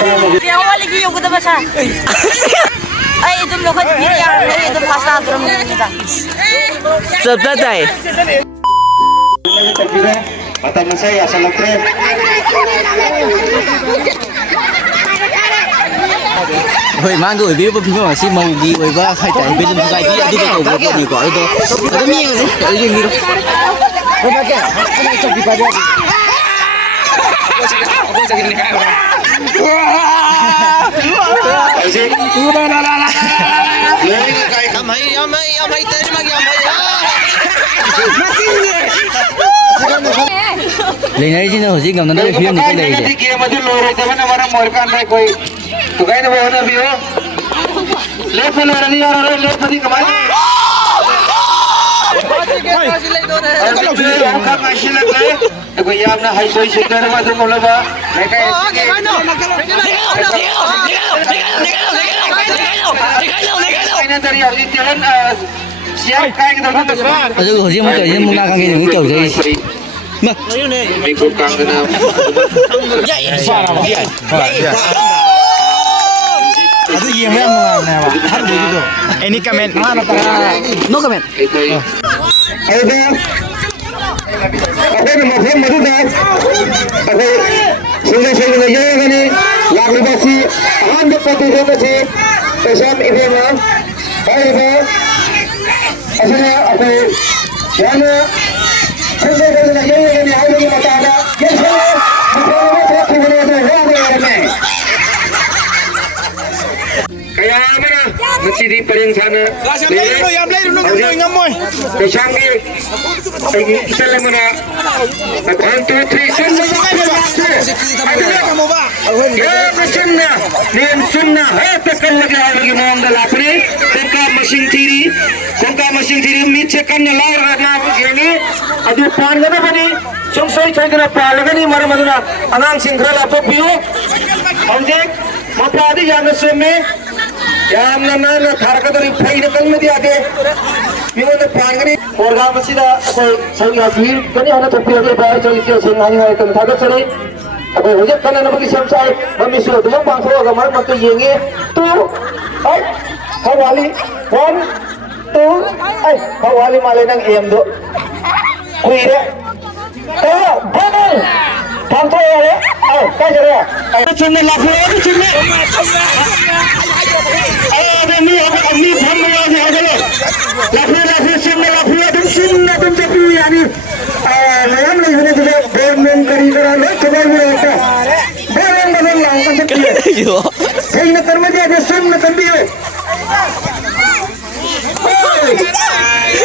Kaya wala giyo ko ba sa? Ay idum lo ka diri ya, idum pasta drum nila. Sabta tay. Mata saya asal keren. Hoy mango video pa pingo si maugi oi ba khai tai be lim kai ti adu ko ko ni ko ado ado mi ngi ai ni ro ho ba ke ai chak di pa dia aku chak ni kai Aji la la la le kai amai tai ma gi amai le nai ji na ho ji ngam na le phim ni kai le ji ke madu lo re ta na mara mor kan rai koi तो कहीं ना वो ना भी हो ले फैला रही यार अरे ले फटी कमाई हम खा माशी लग गए तो कोई यार ना हाई सोई शिकार में तो बोला बा मैं कहीं ना तेरी अभी तेरन सियार कहीं तो ना अजो हो जी मु तो मुना का के तो जई ना मैं को काम करना ಅದು ಏನು ಹರ್ದು ಇದು any comment no comment ada mafhum maduda ada sehingga lagi ini lagu basi anda patu basi pesan ibu ma ibu asalnya apa yana sehingga lagi ini ada di mata ada yang kaya mana mesti di paling sana yang lain ngamoy kesangi kita lemana 1 2 3 sunna hai tekan lagi moonggal apne kongka mesin tiri miche kan lar na begini adu pan gana bani songsoi chagana palagani mara maduna anang singral apo piu onje mapadi yang seme yang nana tharkadari phaina kalmadi ade मिगोंद पांगनी कोरगा मसीदा कोई सही आखिर कनी हना तपी अगे बाहर चल के संगानी है कन थागा चले अब होजे कने नबकी समसाय मम्मी सो दो पांचो अगर मर मत येंगे तो आई हवाली 1 2 आई हवाली माले नंग एम दो कुई रे तो बनल पांचो रे आई का जरे आई चुन्ने लाफे चुन्ने अरे मी अम्मी भम में आ गए लाफे सुनने तुम सुनना तुम जब भी यानी नाम नहीं होने तुझे बेरमेन करी करा लो तुम्हें भी रहता बेरमेन बदल लाऊं kan जब सही न कर्म दिया जो सुन न कर दिए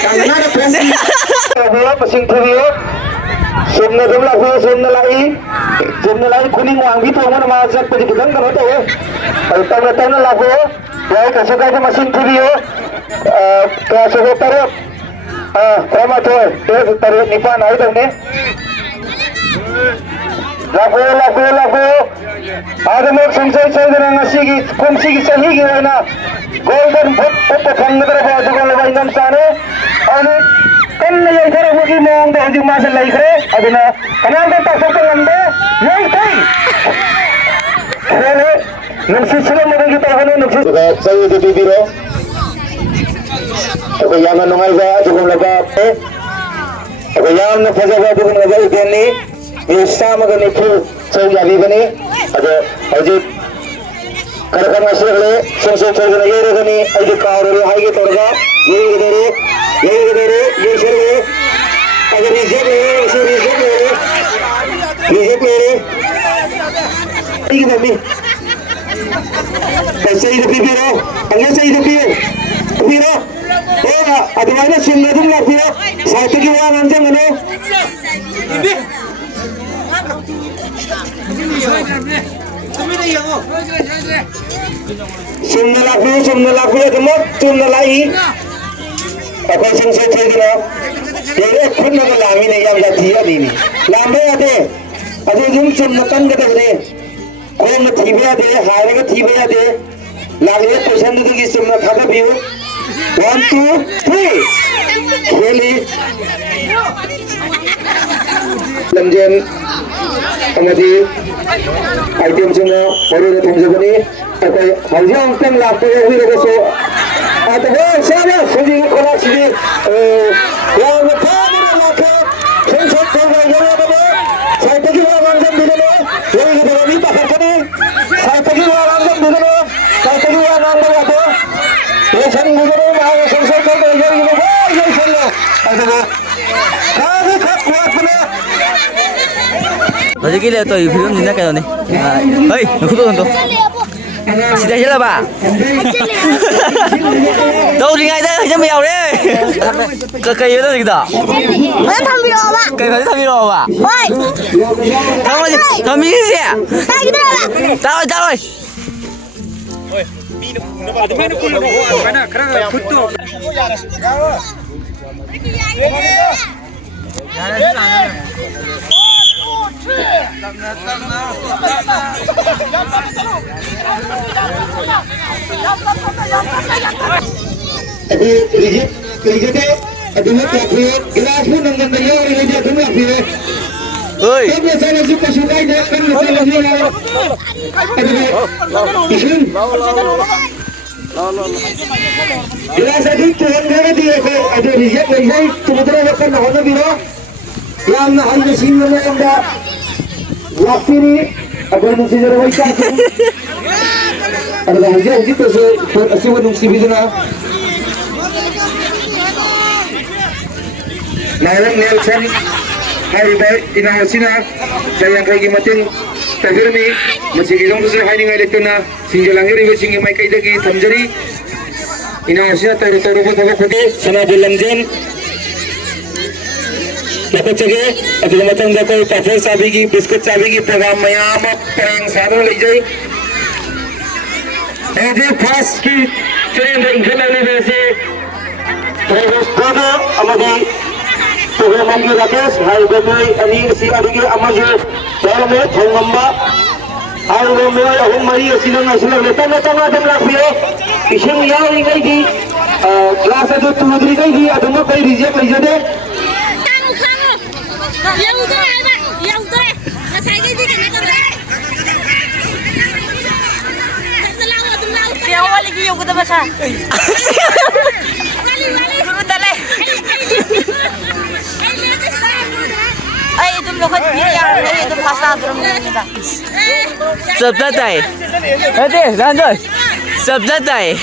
karena ada pensi dia mesin video सुनने लाई कुनी वांगी तो मन माजक पे दिखन करो तो तब लागो ya kasih kasih mesin video kasih taruh sama tuh taruh nipan aja tuh nih lagu ada mau sensai dengan ngasih fungsi sahih gimana golden foot petang negara bawa juga lewat enam sana ini kan yang cara bagi mau dah di masa lagi kere adina kenapa tak sampai anda yang tay nasi silam ada kita hari nasi saya itu bibiro तो यहाँ में नंगाई का जुगम लगा पे तो यहाँ में फंसा हुआ जुगम लगा इतनी ये शाम अगर निकल चल जाती बनी अजय करकर मसले ले सोचो चल गए ये रगनी अजय कारों ले हाई के तोड़गा ये इधर ये शरीर अगर रिजेक्ट ले ये मम्मी कैसे ही रखी फिरो अंगे से ही रखी फिरो adanya sunna dum la fiyo satu ki wa nanjang ne sunna la fiyo kemot sunna lai apa sing saya cakap ये खुद में लामी नहीं है या दिया नहीं लांबे आते अजय जुम sunna kan kata बने कोई में थीबे आते हारे के थीबे आते लागे पसंद तो किस sunna खाता पियो 1 2 3 खेली लमजन amadi item sina maru thamjabani akai haujang tang lakpa wi ro so atabo saba sidi kola sidi ya mutani lakha sense kola yara baba saitagi wa ranjam bidale yeri baba ni pakakani saitagi wa ranjam bidale saitagi wa nanda wato yesan bidale ma sense kola yeri baba yeri sala atabo kahi khakwa puna Hozikile to film ni na kayo ni. Hey, nakuto nto. Sida sila ba? Đâu thì ngay đây cho mèo đấy. Cây đó gì đó? Vẫn thăm video mà. Cây phải thăm video à? Ôi. Thăm gì? Thăm gì gì? Đây cái đó là. Tao rồi. Ơi. Yang nak hanya sini anda waktu ni agar mesti jadi wajah. Ada hanya gitu sih wadung si bidana. Nalang Nelson hari baik ina sina saya kaya gimatin tahir ni masih gilong tu saya hari ngai lekena singgalangir ibu singi mai kaya dagi tamjari ina sina tahu buat apa putih sana bulanjan. Lepas cakap, ada macam dah kau kafir sabigi, biskut sabigi program mayam perang sahaja lagi. Jadi pas ki train dan jalan ni bersi. Terus ada amadi program lagi rakyat, hari ini ani si adigi amadi dalam ni thongamba. Hari ini ahum mari silang lepas ada lagi. Iseng yang ini di kelas itu tujuh lagi, ada mana kau reject lagi ada. Yang udah ada, yang udah. Nah saya ini kan ada. Yang awal lagi yang udah masa. Sudah leh. Ay itu lokal biar itu pasal drum kita. Subtitle. Hadi, lanjut. Subtitle.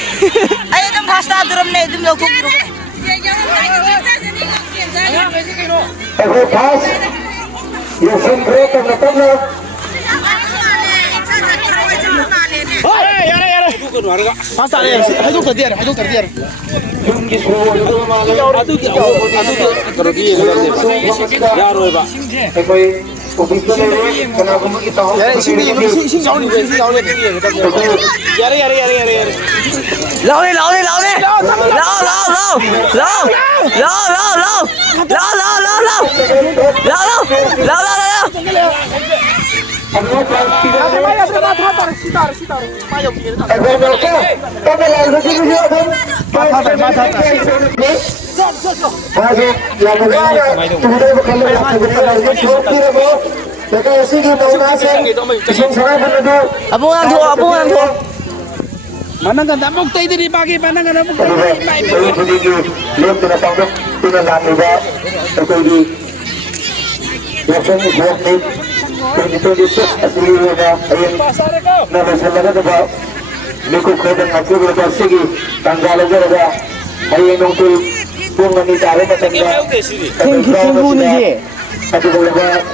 Ay itu pasal drum ni itu lokal. Aku pas, yang sempro tanda-tanda. Pasal ni, hadu terdiar. Jumlah semua itu malah. Kalau dia yaro ba. Ekoi office ni kena kamu kita. Sini jauh ni. Yare. Lao đi. Abang thua. Mana kan tak bukti itu dibagi, mana kan bukti. Belum kena tangkap, kena juga. Ekoi Langsung buat ni, begitu aslinya ayam. Nama saya ada Nikuk kerana aku berpasigi tanggal aja ada. Ayam nongtul pun mani cari macam ni. Tunggu ni je. Aku berapa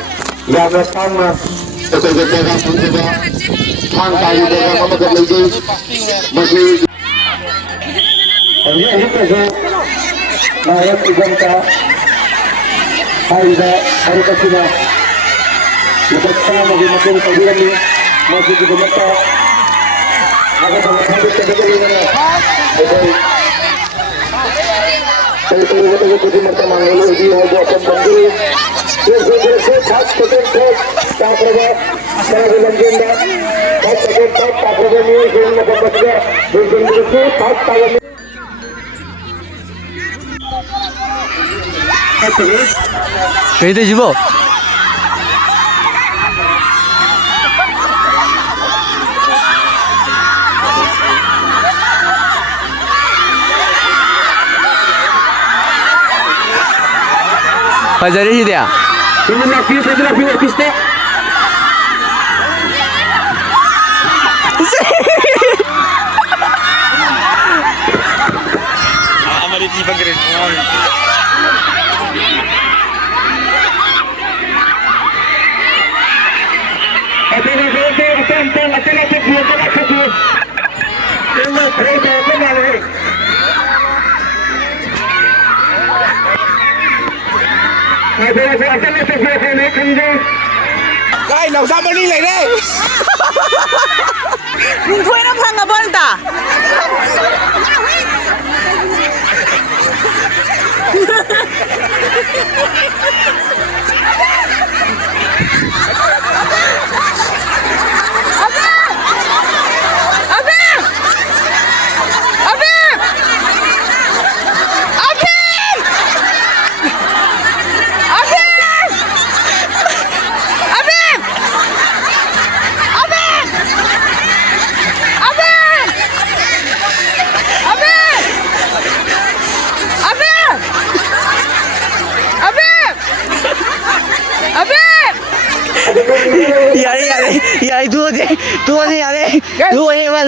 yang sama. Ekoi berjaga pun juga. Hang kali berapa mama kerja masih. Ini tu Nayak Uganda. Hari kasih lepas sana makin kajian ni masih di mata ada banyak hal terjadi ni saya di mata manggil di hujung pembangkit saya khas ketentuan tak berapa saya bilang jenda khas ketentuan tak berapa ni saya nak baca berjumpa khas tahun Kaya tu jibo. Fazari dia. Ini lagi artista. Amari di pagrin. Cái nào ra mà đi lại đây. มึงถ้วยน้ำพังกับบอลตา Ya itu aja ya deh. Lu hebat.